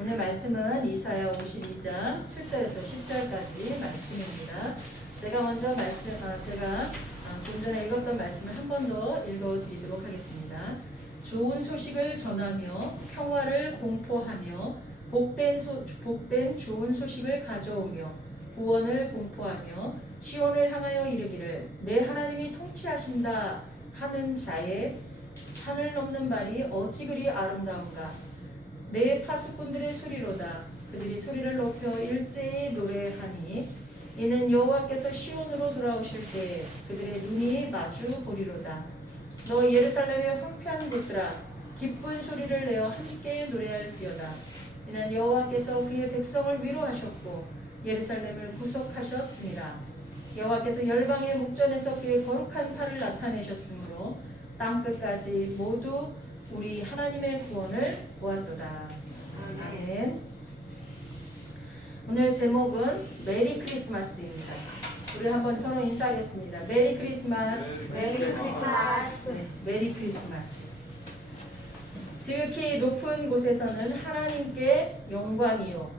오늘 말씀은 이사야 52장 7절에서 10절까지 말씀입니다. 제가 먼저 좀 전에 읽었던 말씀을 한 번 더 읽어드리도록 하겠습니다. 좋은 소식을 전하며 평화를 공포하며 복된 좋은 소식을 가져오며 구원을 공포하며 시온을 향하여 이르기를 내 하나님이 통치하신다 하는 자의 산을 넘는 발이 어찌 그리 아름다운가. 내 파수꾼들의 소리로다. 그들이 소리를 높여 일제히 노래하니 이는 여호와께서 시온으로 돌아오실 때 그들의 눈이 마주 보리로다. 너 예루살렘의 황폐한 곳들아 기쁜 소리를 내어 함께 노래할지어다. 이는 여호와께서 그의 백성을 위로하셨고 예루살렘을 구속하셨습니다. 여호와께서 열방의 목전에서 그의 거룩한 팔을 나타내셨으므로 땅끝까지 모두 우리 하나님의 구원을 보았도다. 아멘. 오늘 제목은 메리 크리스마스입니다. 우리 한번 서로 인사하겠습니다. 메리 크리스마스. 메리 크리스마스. 네, 메리 크리스마스. 지극히 높은 곳에서는 하나님께 영광이요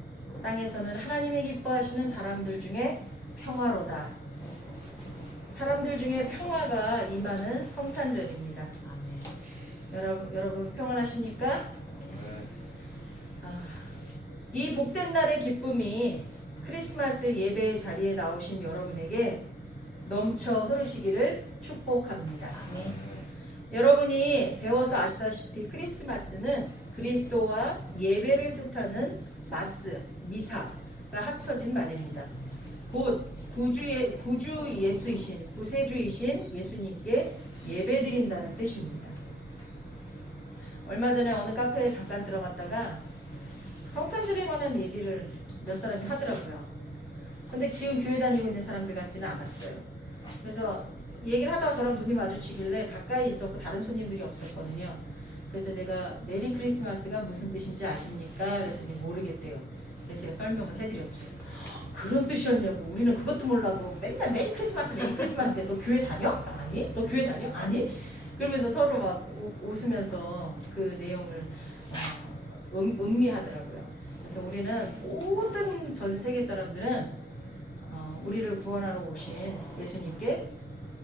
땅에서는 하나님이 기뻐하시는 사람들 중에 평화로다. 사람들 중에 평화가 임하는 성탄절입니다. 여러분 평안하십니까? 이 복된 날의 기쁨이 크리스마스 예배의 자리에 나오신 여러분에게 넘쳐 흐르시기를 축복합니다. 여러분이 배워서 아시다시피 크리스마스는 그리스도와 예배를 뜻하는 마스, 미사가 합쳐진 말입니다. 곧 구세주이신 예수님께 예배드린다는 뜻입니다. 얼마 전에 어느 카페에 잠깐 들어갔다가 성탄절에 관한 얘기를 몇 사람이 하더라고요. 근데 지금 교회 다니고 있는 사람들 같지는 않았어요. 그래서 얘기를 하다가 저랑 눈이 마주치길래 가까이 있었고 다른 손님들이 없었거든요. 그래서 제가 메리 크리스마스가 무슨 뜻인지 아십니까? 그랬더니 모르겠대요. 그래서 제가 설명을 해드렸죠. 그런 뜻이었냐고. 우리는 그것도 몰라도 맨날 메리 크리스마스인데 너 교회 다녀? 아니. 너 교회 다녀? 아니. 그러면서 서로 막 웃으면서 그 내용을 음미하더라고요. 그래서 우리는 모든 전 세계 사람들은 우리를 구원하러 오신 예수님께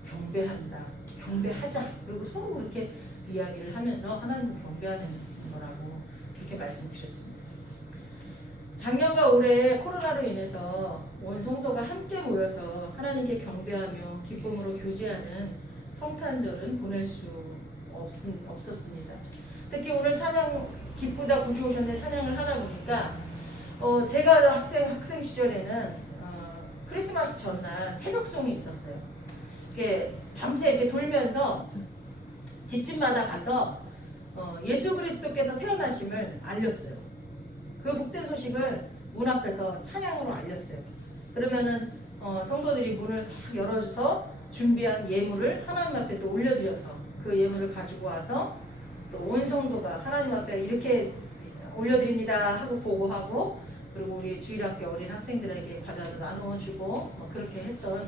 경배한다, 경배하자. 그리고 서로 이렇게 이야기를 하면서 하나님을 경배하는 거라고 그렇게 말씀드렸습니다. 작년과 올해 코로나로 인해서 온 성도가 함께 모여서 하나님께 경배하며 기쁨으로 교제하는 성탄절은 보낼 수 없었습니다. 특히 오늘 찬양 기쁘다 구주 오셨네 찬양을 하다 보니까 제가 학생 시절에는 크리스마스 전날 새벽송이 있었어요. 이렇게 밤새 이렇게 돌면서 집집마다 가서 예수 그리스도께서 태어나심을 알렸어요. 그 복된 소식을 문 앞에서 찬양으로 알렸어요. 그러면은 성도들이 문을 싹 열어줘서 준비한 예물을 하나님 앞에 또 올려드려서 그 예물을 가지고 와서 또 온 성도가 하나님 앞에 이렇게 올려드립니다 하고 보고하고 그리고 우리 주일학교 어린 학생들에게 과자도 나누어주고 그렇게 했던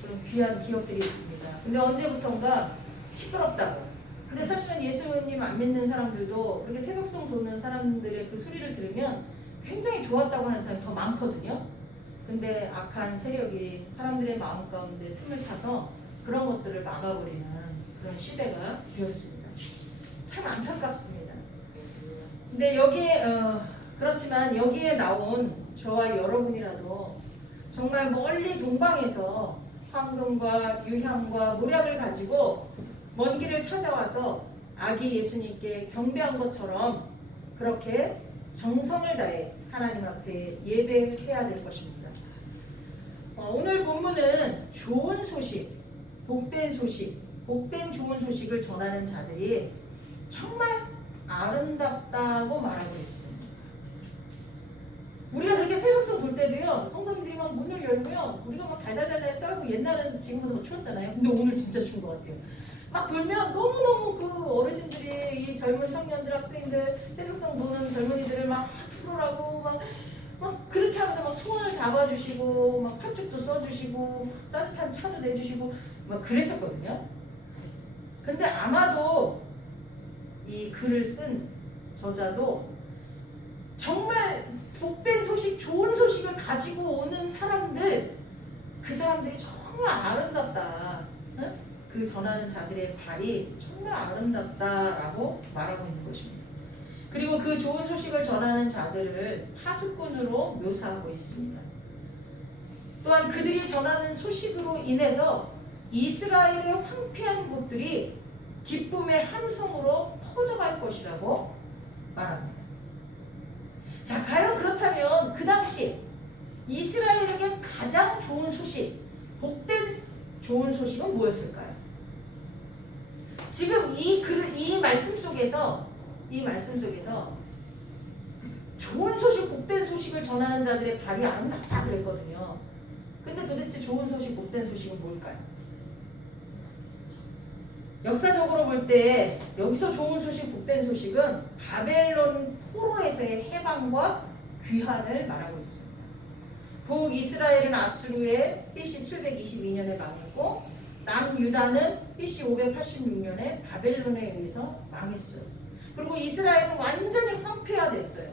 그런 귀한 기억들이 있습니다. 근데 언제부턴가 시끄럽다고. 근데 사실은 예수님 안 믿는 사람들도 그렇게 새벽송 도는 사람들의 그 소리를 들으면 굉장히 좋았다고 하는 사람이 더 많거든요. 근데 악한 세력이 사람들의 마음 가운데 틈을 타서 그런 것들을 막아버리는 그런 시대가 되었습니다. 참 안타깝습니다. 근데 그렇지만 여기에 나온 저와 여러분이라도 정말 멀리 동방에서 황금과 유향과 모략을 가지고 먼 길을 찾아와서 아기 예수님께 경배한 것처럼 그렇게 정성을 다해 하나님 앞에 예배해야 될 것입니다. 오늘 본문은 좋은 소식, 복된 좋은 소식을 전하는 자들이 정말 아름답다고 말하고 있습니다. 우리가 그렇게 새벽송 돌 때도요, 성도님들이 막 문을 열고요, 우리가 막 달달달달 떨고 옛날은 지금보다 더 추웠잖아요. 근데 오늘 진짜 추운 것 같아요. 막 돌면 너무너무 그 어르신들이 이 젊은 청년들, 학생들, 새벽송 도는 젊은이들을 막 풀어라고 막 그렇게 하면서 막 손을 잡아주시고 막 팥죽도 써주시고 따뜻한 차도 내주시고 막 그랬었거든요. 근데 아마도 이 글을 쓴 저자도 정말 복된 소식, 좋은 소식을 가지고 오는 사람들, 그 사람들이 정말 아름답다. 응? 그 전하는 자들의 발이 정말 아름답다라고 말하고 있는 것입니다. 그리고 그 좋은 소식을 전하는 자들을 파수꾼으로 묘사하고 있습니다. 또한 그들이 전하는 소식으로 인해서 이스라엘의 황폐한 곳들이 기쁨의 함성으로 퍼져갈 것이라고 말합니다. 자, 과연 그렇다면 그 당시 이스라엘에게 가장 좋은 소식, 복된 좋은 소식은 뭐였을까요? 지금 이 말씀 속에서 좋은 소식, 복된 소식을 전하는 자들의 발이 아름답다 그랬거든요. 근데 도대체 좋은 소식, 복된 소식은 뭘까요? 역사적으로 볼 때 여기서 좋은 소식, 복된 소식은 바벨론 포로에서의 해방과 귀환을 말하고 있습니다. 북이스라엘은 아수르의 BC 722년에 망했고 남유다는 BC 586년에 바벨론에 의해서 망했어요. 그리고 이스라엘은 완전히 황폐화됐어요.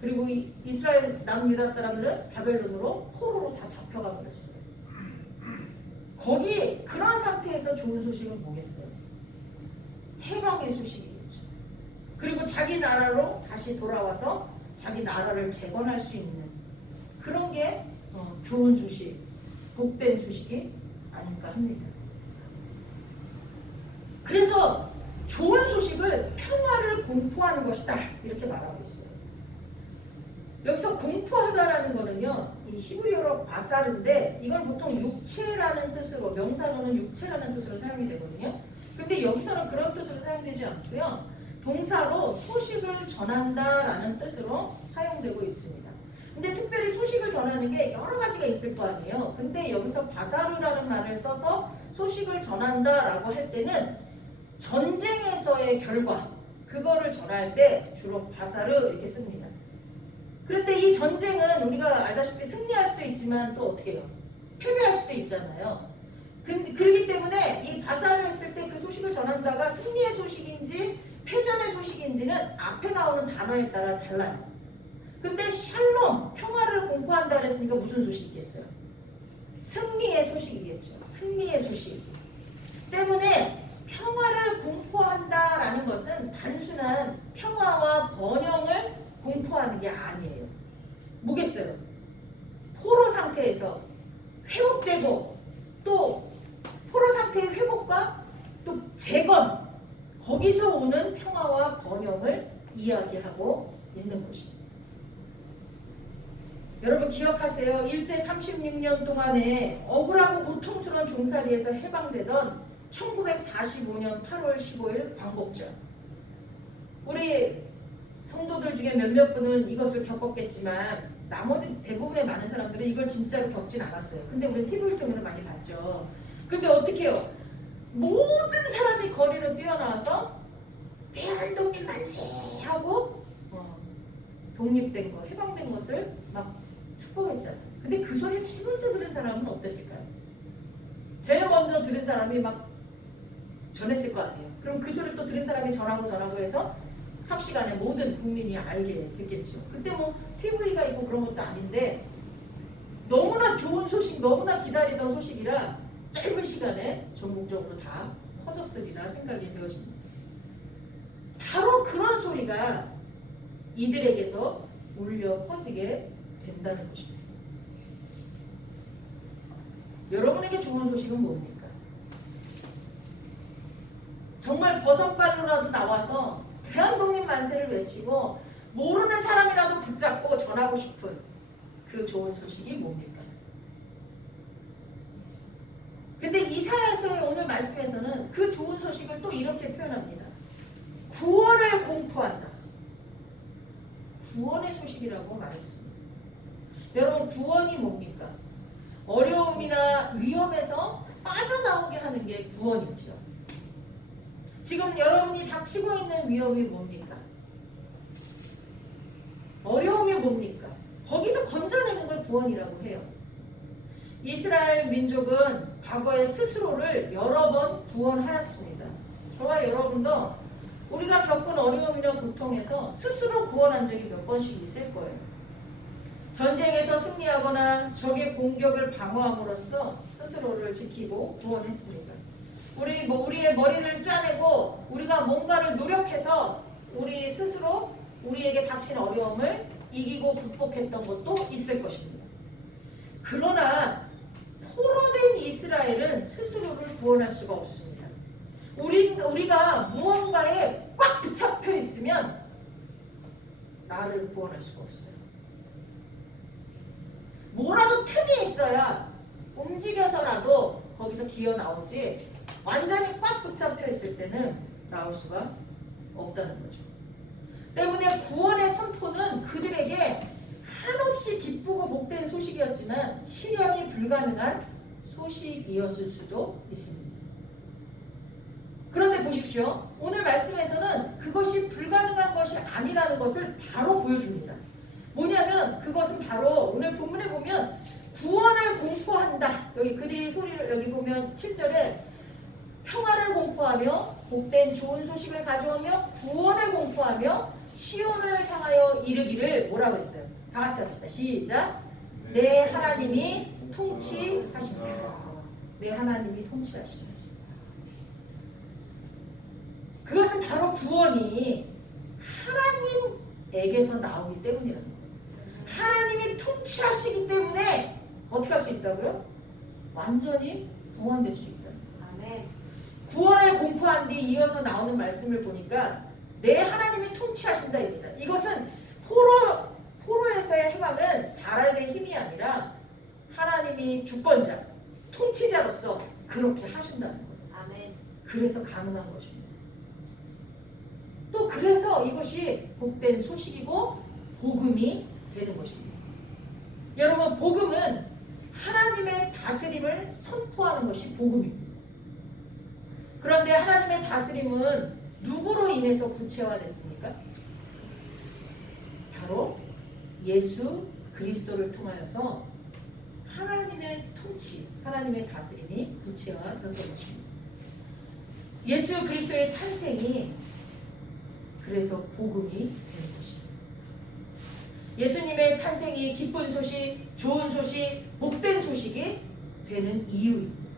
그리고 이스라엘 남유다 사람들은 바벨론으로 포로로 다 잡혀가 버렸어요. 거기 그런 상태에서 좋은 소식은 뭐겠어요? 해방의 소식이겠죠. 그리고 자기 나라로 다시 돌아와서 자기 나라를 재건할 수 있는 그런 게 좋은 소식, 복된 소식이 아닐까 합니다. 그래서 좋은 소식을 평화를 공포하는 것이다 이렇게 말하고 있어요. 여기서 공포하다라는 거는요, 이 히브리어로 바사르인데 이건 보통 육체라는 뜻으로, 명사로는 육체라는 뜻으로 사용이 되거든요. 근데 여기서는 그런 뜻으로 사용되지 않고요, 동사로 소식을 전한다라는 뜻으로 사용되고 있습니다. 근데 특별히 소식을 전하는 게 여러 가지가 있을 거 아니에요. 근데 여기서 바사르라는 말을 써서 소식을 전한다라고 할 때는 전쟁에서의 결과, 그거를 전할 때 주로 바사르 이렇게 씁니다. 그런데 이 전쟁은 우리가 알다시피 승리할 수도 있지만 또 어떻게 해요? 패배할 수도 있잖아요. 그렇기 때문에 이 바사를 했을 때 그 소식을 전한다가 승리의 소식인지 패전의 소식인지는 앞에 나오는 단어에 따라 달라요. 근데 샬롬, 평화를 공포한다 그랬으니까 무슨 소식이겠어요? 승리의 소식이겠죠. 승리의 소식. 때문에 평화를 공포한다라는 것은 단순한 평화와 번영을 공포하는 게 아니에요. 뭐겠어요? 포로 상태에서 회복되고 또 포로 상태의 회복과 또 재건, 거기서 오는 평화와 번영을 이야기하고 있는 것입니다. 여러분 기억하세요. 일제 36년 동안에 억울하고 고통스러운 종살이에서 해방되던 1945년 8월 15일 광복절. 우리 성도들 중에 몇몇 분은 이것을 겪었겠지만 나머지 대부분의 많은 사람들은 이걸 진짜로 겪진 않았어요. 근데 우리는 TV를 통해서 많이 봤죠. 근데 어떻게 해요? 모든 사람이 거리로 뛰어나와서 대한독립 만세 하고 독립된 거, 해방된 것을 막 축복했잖아요. 근데 그 소리를 제일 먼저 들은 사람은 어땠을까요? 제일 먼저 들은 사람이 막 전했을 거 아니에요. 그럼 그 소리를 또 들은 사람이 전하고 해서 삽시간에 모든 국민이 알게 됐겠죠. 그때 뭐 TV가 있고 그런 것도 아닌데 너무나 좋은 소식, 너무나 기다리던 소식이라 짧은 시간에 전국적으로 다 퍼졌으리라 생각이 되어집니다. 바로 그런 소리가 이들에게서 울려 퍼지게 된다는 것입니다. 여러분에게 좋은 소식은 뭡니까? 정말 버선발로라도 나와서 대한독립 만세를 외치고 모르는 사람이라도 붙잡고 전하고 싶은 그 좋은 소식이 뭡니까? 근데 이사야서의 오늘 말씀에서는 그 좋은 소식을 또 이렇게 표현합니다. 구원을 공포한다. 구원의 소식이라고 말했습니다. 여러분 구원이 뭡니까? 어려움이나 위험에서 빠져나오게 하는 게 구원이죠. 지금 여러분이 닥치고 있는 위험이 뭡니까? 어려움이 뭡니까? 거기서 건져내는 걸 구원이라고 해요. 이스라엘 민족은 과거에 스스로를 여러 번 구원하였습니다. 저와 여러분도 우리가 겪은 어려움이나 고통에서 스스로 구원한 적이 몇 번씩 있을 거예요. 전쟁에서 승리하거나 적의 공격을 방어함으로써 스스로를 지키고 구원했습니다. 우리의 머리를 짜내고 우리가 뭔가를 노력해서 우리 스스로 우리에게 닥친 어려움을 이기고 극복했던 것도 있을 것입니다. 그러나 포로된 이스라엘은 스스로를 구원할 수가 없습니다. 우리가 무언가에 꽉 붙잡혀 있으면 나를 구원할 수가 없어요. 뭐라도 틈이 있어야 움직여서라도 거기서 기어 나오지, 완전히 꽉 붙잡혀 있을 때는 나올 수가 없다는 거죠. 때문에 구원의 선포는 그들에게 한없이 기쁘고 복된 소식이었지만 실현이 불가능한 소식이었을 수도 있습니다. 그런데 보십시오. 오늘 말씀에서는 그것이 불가능한 것이 아니라는 것을 바로 보여줍니다. 뭐냐면 그것은 바로 오늘 본문에 보면 구원을 공포한다. 여기 그들이 소리를 여기 보면 7절에 평화를 공포하며 복된 좋은 소식을 가져오며 구원을 공포하며 시온을 향하여 이르기를 뭐라고 했어요? 다 같이 합시다. 시작. 내 하나님이 통치하십니다. 내 하나님이 통치하십니다. 그것은 바로 구원이 하나님에게서 나오기 때문이라는 거예요. 하나님이 통치하시기 때문에 어떻게 할 수 있다고요? 완전히 구원될 수 있다. 아멘. 구원을 공포한 뒤 이어서 나오는 말씀을 보니까 내 하나님이 통치하신다입니다. 이것은 포로에서의 해방은 사람의 힘이 아니라 하나님이 주권자, 통치자로서 그렇게 하신다는 거예요. 아멘. 그래서 가능한 것입니다. 또 그래서 이것이 복된 소식이고 복음이 되는 것입니다. 여러분, 복음은 하나님의 다스림을 선포하는 것이 복음입니다. 그런데 하나님의 다스림은 누구로 인해서 구체화됐습니까? 바로 예수 그리스도를 통하여서 하나님의 통치, 하나님의 다스림이 구체화되었던 것입니다. 예수 그리스도의 탄생이 그래서 복음이 되는 것입니다. 예수님의 탄생이 기쁜 소식, 좋은 소식, 복된 소식이 되는 이유입니다.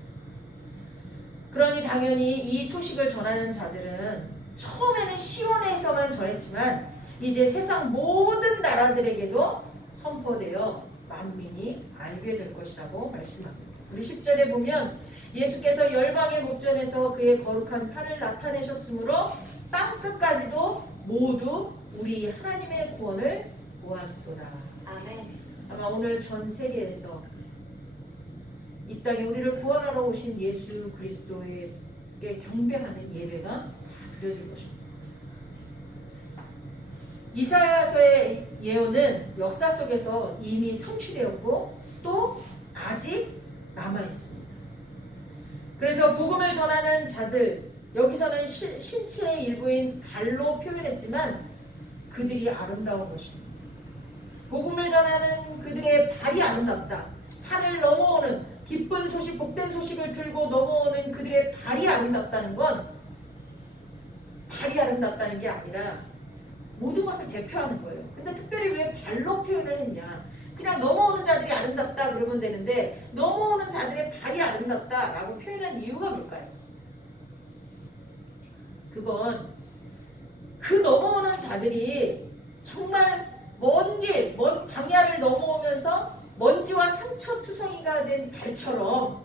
그러니 당연히 이 소식을 전하는 자들은 처음에는 시온에서만 전했지만 이제 세상 모든 나라들에게도 선포되어 만민이 알게 될 것이라고 말씀합니다. 우리 10절에 보면 예수께서 열방의 목전에서 그의 거룩한 팔을 나타내셨으므로 땅끝까지도 모두 우리 하나님의 구원을 보았도다. 아멘. 아마 오늘 전 세계에서 이 땅에 우리를 구원하러 오신 예수 그리스도에게 경배하는 예배가 드려질 것입니다. 이사야서의 예언은 역사 속에서 이미 성취되었고 또 아직 남아있습니다. 그래서 복음을 전하는 자들, 여기서는 신체의 일부인 발로 표현했지만 그들이 아름다운 것입니다. 복음을 전하는 그들의 발이 아름답다. 산을 넘어오는 기쁜 소식, 복된 소식을 들고 넘어오는 그들의 발이 아름답다는 건 발이 아름답다는 게 아니라 모든 것을 대표하는 거예요. 근데 특별히 왜 발로 표현을 했냐? 그냥 넘어오는 자들이 아름답다 그러면 되는데 넘어오는 자들의 발이 아름답다라고 표현한 이유가 뭘까요? 그건 그 넘어오는 자들이 정말 먼 길, 먼 광야를 넘어오면서 먼지와 상처투성이가 된 발처럼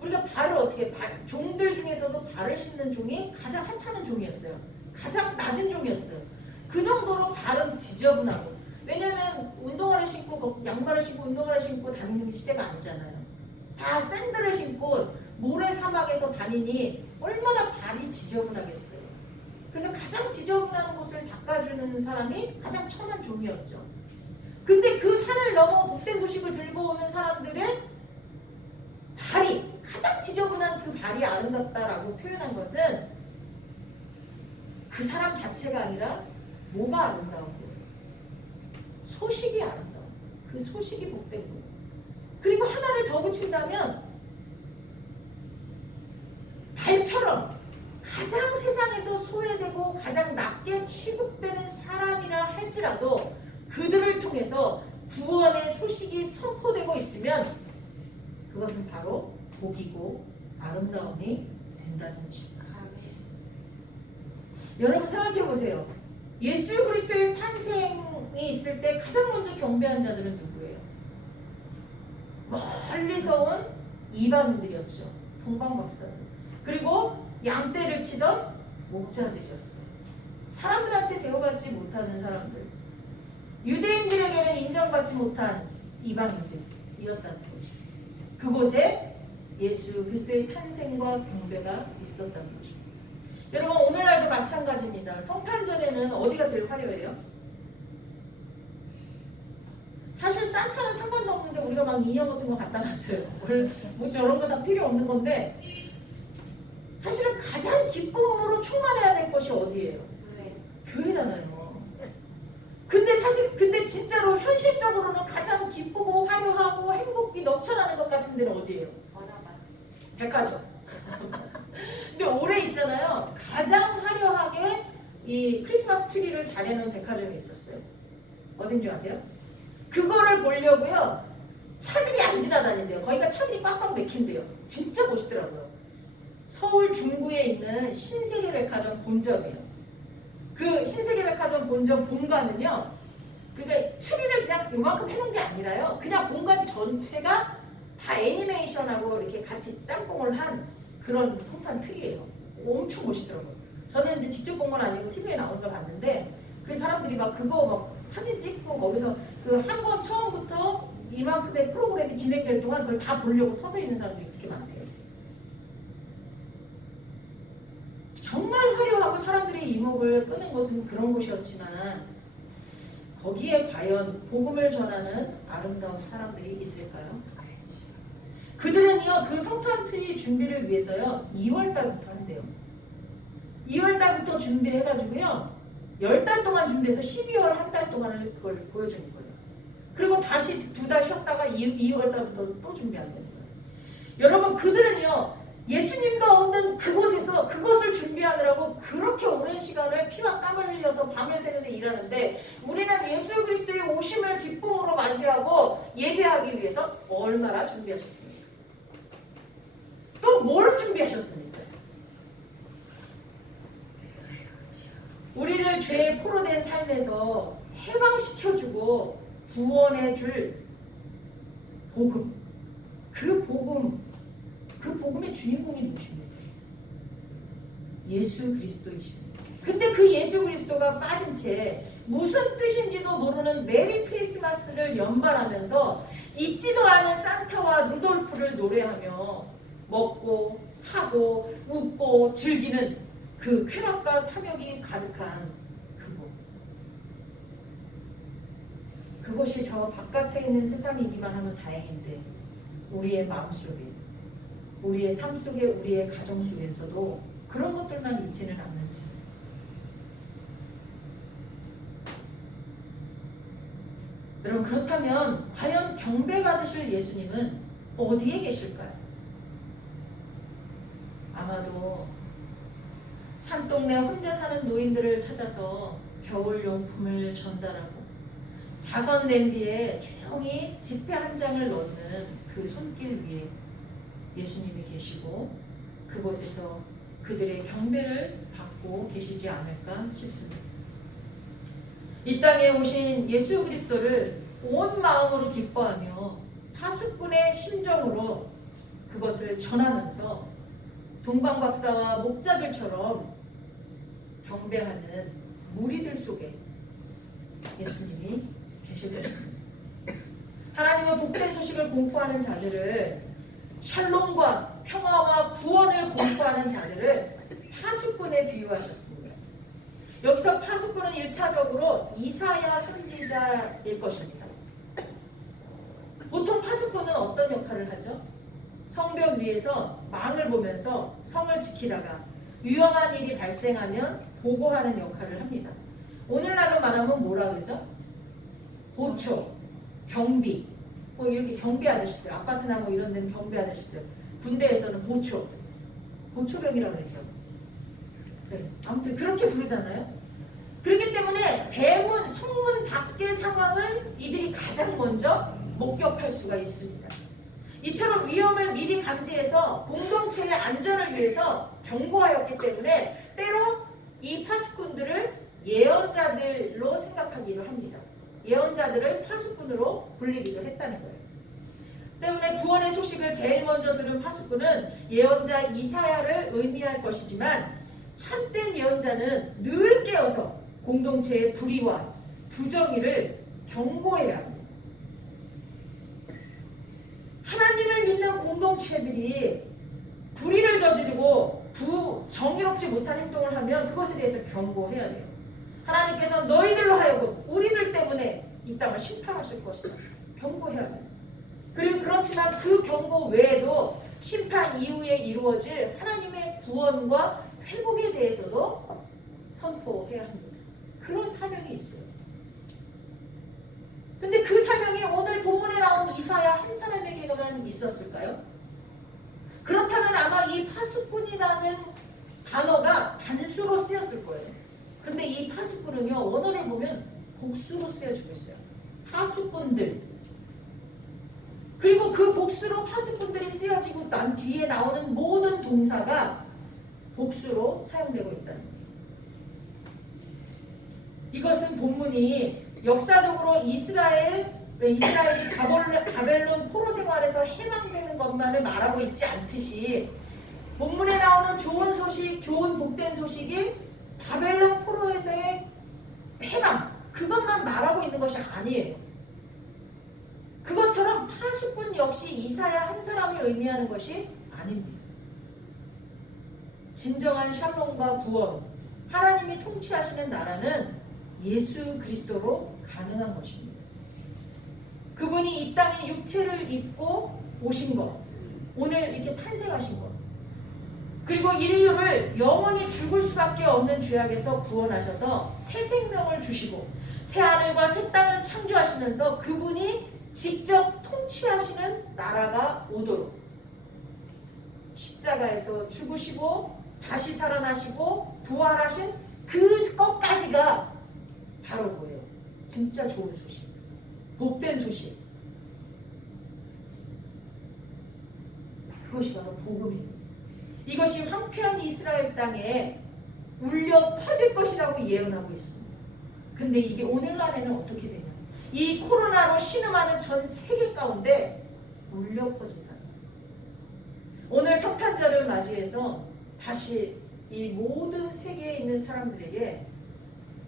우리가 발을 어떻게 종들 중에서도 발을 씻는 종이 가장 하찮은 종이었어요. 가장 낮은 종이었어요. 그 정도로 발은 지저분하고, 왜냐면 운동화를 신고 양말을 신고 운동화를 신고 다니는 시대가 아니잖아요. 다 샌들을 신고 모래 사막에서 다니니 얼마나 발이 지저분하겠어요. 그래서 가장 지저분한 곳을 닦아주는 사람이 가장 천한 종이었죠. 근데 그 산을 넘어 복된 소식을 들고 오는 사람들의 발이, 가장 지저분한 그 발이 아름답다라고 표현한 것은 그 사람 자체가 아니라 뭐가 아름다운 거예요? 소식이 아름다운 거예요. 그 소식이 복된 거예요. 그리고 하나를 더 붙인다면 발처럼 가장 세상에서 소외되고 가장 낮게 취급되는 사람이라 할지라도 그들을 통해서 구원의 소식이 선포되고 있으면 그것은 바로 복이고 아름다움이 된다는 것입니다. 여러분 생각해 보세요. 예수 그리스도의 탄생이 있을 때 가장 먼저 경배한 자들은 누구예요? 멀리서 온 이방인들이었죠. 동방박사들. 그리고 양떼를 치던 목자들이었어요. 사람들한테 대우받지 못하는 사람들. 유대인들에게는 인정받지 못한 이방인들이었다는 거죠. 그곳에 예수 그리스도의 탄생과 경배가 있었다는 거죠. 여러분 오늘날도 마찬가지입니다. 성탄절에는 어디가 제일 화려해요? 사실 산타는 상관도 없는데 우리가 막 인형 같은 거 갖다 놨어요. 뭐 저런 거 다 필요 없는 건데 사실은 가장 기쁨으로 충만해야 될 것이 어디예요? 교회잖아요. 근데 진짜로 현실적으로는 가장 기쁘고 화려하고 행복이 넘쳐나는 것 같은 데는 어디예요? 백화점. 근데 올해 있잖아요. 가장 화려하게 이 크리스마스 트리를 잘 해놓은 백화점이 있었어요. 어딘 줄 아세요? 그거를 보려고요. 차들이 안 지나다닌대요. 거기가 차들이 꽉꽉 막힌대요. 진짜 멋있더라고요. 서울 중구에 있는 신세계백화점 본점이에요. 그 신세계백화점 본점 본관은요. 그게 트리를 그냥 요만큼 해놓은 게 아니라요. 그냥 본관 전체가 다 애니메이션하고 이렇게 같이 짬뽕을 한 그런 성탄 트리예요. 엄청 멋있더라고요. 저는 이제 직접 본 건 아니고 TV에 나오는 걸 봤는데 그 사람들이 막 그거 막 사진 찍고 거기서 그 한 번 처음부터 이만큼의 프로그램이 진행될 동안 그걸 다 보려고 서서 있는 사람들이 그렇게 많대요. 정말 화려하고 사람들의 이목을 끄는 곳은 그런 곳이었지만 거기에 과연 복음을 전하는 아름다운 사람들이 있을까요? 그들은요 그 성탄 트리 준비를 위해서요 2월달부터 한대요. 2월달부터 준비해가지고요 10달 동안 준비해서 12월 한 달 동안을 그걸 보여주는 거예요. 그리고 다시 2달 쉬었다가 2월달부터 또 준비한다는 거예요. 여러분 그들은요 예수님도 없는 그곳에서 그것을 준비하느라고 그렇게 오랜 시간을 피와 땀을 흘려서 밤을 새면서 일하는데 우리는 예수 그리스도의 오심을 기쁨으로 맞이하고 예배하기 위해서 얼마나 준비하셨습니까? 또 뭘 준비하셨습니까? 우리를 죄에 포로된 삶에서 해방시켜주고 구원해줄 복음, 그 복음의 주인공이 누구십니까? 예수 그리스도이십니다. 근데 그 예수 그리스도가 빠진 채 무슨 뜻인지도 모르는 메리 크리스마스를 연발하면서 잊지도 않은 산타와 루돌프를 노래하며 먹고 사고 웃고 즐기는 그 쾌락과 탐욕이 가득한 그곳. 그것이 저 바깥에 있는 세상이기만 하면 다행인데 우리의 마음속에 우리의 삶 속에 우리의 가정 속에서도 그런 것들만 있지는 않는지. 여러분 그렇다면 과연 경배받으실 예수님은 어디에 계실까요? 아마도 산동네 혼자 사는 노인들을 찾아서 겨울용품을 전달하고 자선 냄비에 조용히 지폐 한 장을 넣는 그 손길 위에 예수님이 계시고 그곳에서 그들의 경배를 받고 계시지 않을까 싶습니다. 이 땅에 오신 예수 그리스도를 온 마음으로 기뻐하며 파수꾼의 심정으로 그것을 전하면서 동방박사와 목자들처럼 경배하는 무리들 속에 예수님이 계실 것입니다. 하나님의 복된 소식을 공포하는 자들을 샬롬과 평화와 구원을 공포하는 자들을 파수꾼에 비유하셨습니다. 여기서 파수꾼은 1차적으로 이사야 선지자일 것입니다. 보통 파수꾼은 어떤 역할을 하죠? 성벽 위에서 망을 보면서 성을 지키다가 위험한 일이 발생하면 보고하는 역할을 합니다. 오늘날로 말하면 뭐라 그러죠? 보초, 경비, 뭐 이렇게 경비 아저씨들, 아파트나 뭐 이런 데는 경비 아저씨들, 군대에서는 보초병이라고 그러죠. 네, 아무튼 그렇게 부르잖아요. 그렇기 때문에 대문, 성문 밖의 상황을 이들이 가장 먼저 목격할 수가 있습니다. 이처럼 위험을 미리 감지해서 공동체의 안전을 위해서 경고하였기 때문에 때로 이 파수꾼들을 예언자들로 생각하기도 합니다. 예언자들을 파수꾼으로 불리기도 했다는 거예요. 때문에 구원의 소식을 제일 먼저 들은 파수꾼은 예언자 이사야를 의미할 것이지만 참된 예언자는 늘 깨어서 공동체의 불의와 부정의를 경고해야 합니다. 하나님을 믿는 공동체들이 불의를 저지르고 정의롭지 못한 행동을 하면 그것에 대해서 경고해야 돼요. 하나님께서 너희들로 하여금 우리들 때문에 이 땅을 심판하실 것이다. 경고해야 돼요. 그리고 그렇지만 그 경고 외에도 심판 이후에 이루어질 하나님의 구원과 회복에 대해서도 선포해야 합니다. 그런 사명이 있어요. 근데 그 사명이 오늘 본문에 나온 이사야 한 사람에게만 있었을까요? 그렇다면 아마 이 파수꾼이라는 단어가 단수로 쓰였을 거예요. 근데 이 파수꾼은요, 원어를 보면 복수로 쓰여지고 있어요. 파수꾼들. 그리고 그 복수로 파수꾼들이 쓰여지고 난 뒤에 나오는 모든 동사가 복수로 사용되고 있다는 거예요. 이것은 본문이 역사적으로 이스라엘이 바벨론 포로 생활에서 해방되는 것만을 말하고 있지 않듯이 본문에 나오는 좋은 소식, 좋은 복된 소식이 바벨론 포로에서의 해방, 그것만 말하고 있는 것이 아니에요. 그것처럼 파수꾼 역시 이사야 한 사람을 의미하는 것이 아닙니다. 진정한 샬롬과 구원, 하나님이 통치하시는 나라는 예수 그리스도로 가능한 것입니다. 그분이 이 땅에 육체를 입고 오신 것, 오늘 이렇게 탄생하신 것, 그리고 인류를 영원히 죽을 수밖에 없는 죄악에서 구원하셔서 새 생명을 주시고 새 하늘과 새 땅을 창조하시면서 그분이 직접 통치하시는 나라가 오도록 십자가에서 죽으시고 다시 살아나시고 부활하신 그것까지가 바로 뭐예요? 진짜 좋은 소식, 복된 소식. 그것이 바로 복음입니다. 이것이 황폐한 이스라엘 땅에 울려 퍼질 것이라고 예언하고 있습니다. 근데 이게 오늘날에는 어떻게 되냐? 이 코로나로 신음하는 전 세계 가운데 울려 퍼진다. 오늘 성탄절을 맞이해서 다시 이 모든 세계에 있는 사람들에게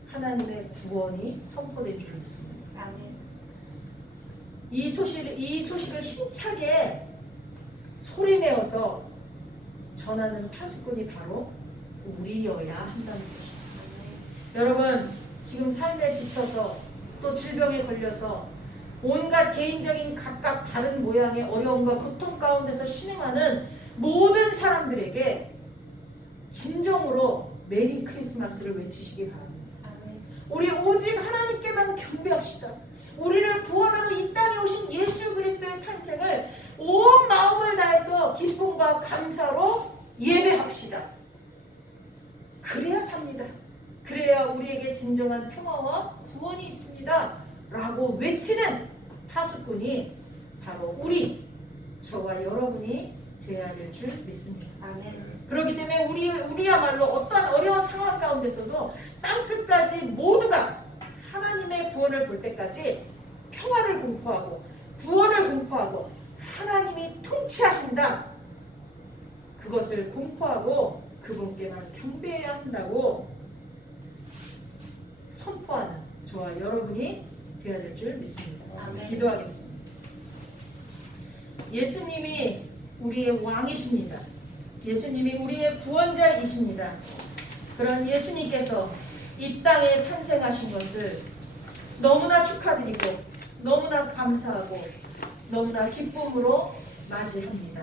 하나님의 구원이 선포된 줄 믿습니다. 아멘. 이 소식을 힘차게 소리내어서 전하는 파수꾼이 바로 우리여야 한다는 것입니다. 여러분, 지금 삶에 지쳐서 또 질병에 걸려서 온갖 개인적인 각각 다른 모양의 어려움과 고통 가운데서 신음하는 모든 사람들에게 진정으로 메리 크리스마스를 외치시기 바랍니다. 우리 오직 하나님께만 경배합시다. 우리를 구원하러 이 땅에 오신 예수 그리스도의 탄생을 온 마음을 다해서 기쁨과 감사로 예배합시다. 그래야 삽니다. 그래야 우리에게 진정한 평화와 구원이 있습니다. 라고 외치는 파수꾼이 바로 저와 여러분이 되어야 될 줄 믿습니다. 아멘. 그렇기 때문에 우리야말로 어떠한 어려운 상황 가운데서도 땅끝까지 모두가 하나님의 구원을 볼 때까지 평화를 공포하고 구원을 공포하고 하나님이 통치하신다. 그것을 공포하고 그분께만 경배해야 한다고 선포하는 저와 여러분이 되어야 될 줄 믿습니다. 아멘. 기도하겠습니다. 예수님이 우리의 왕이십니다. 예수님이 우리의 구원자이십니다. 그런 예수님께서 이 땅에 탄생하신 것을 너무나 축하드리고 너무나 감사하고 너무나 기쁨으로 맞이합니다.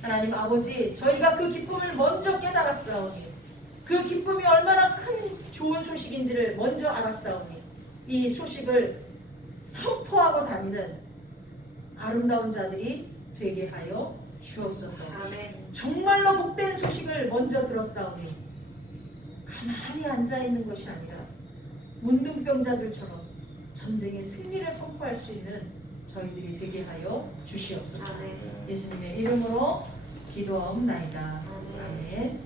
하나님 아버지, 저희가 그 기쁨을 먼저 깨달았사오니 그 기쁨이 얼마나 큰 좋은 소식인지를 먼저 알았사오니 이 소식을 선포하고 다니는 아름다운 자들이 되게 하여 주옵소서. 아멘. 정말로 복된 소식을 먼저 들었사오니 가만히 앉아 있는 것이 아니라 문둥병자들처럼 전쟁의 승리를 선포할 수 있는 저희들이 되게 하여 주시옵소서. 아멘. 예수님의 이름으로 기도하옵나이다. 아멘. 아멘.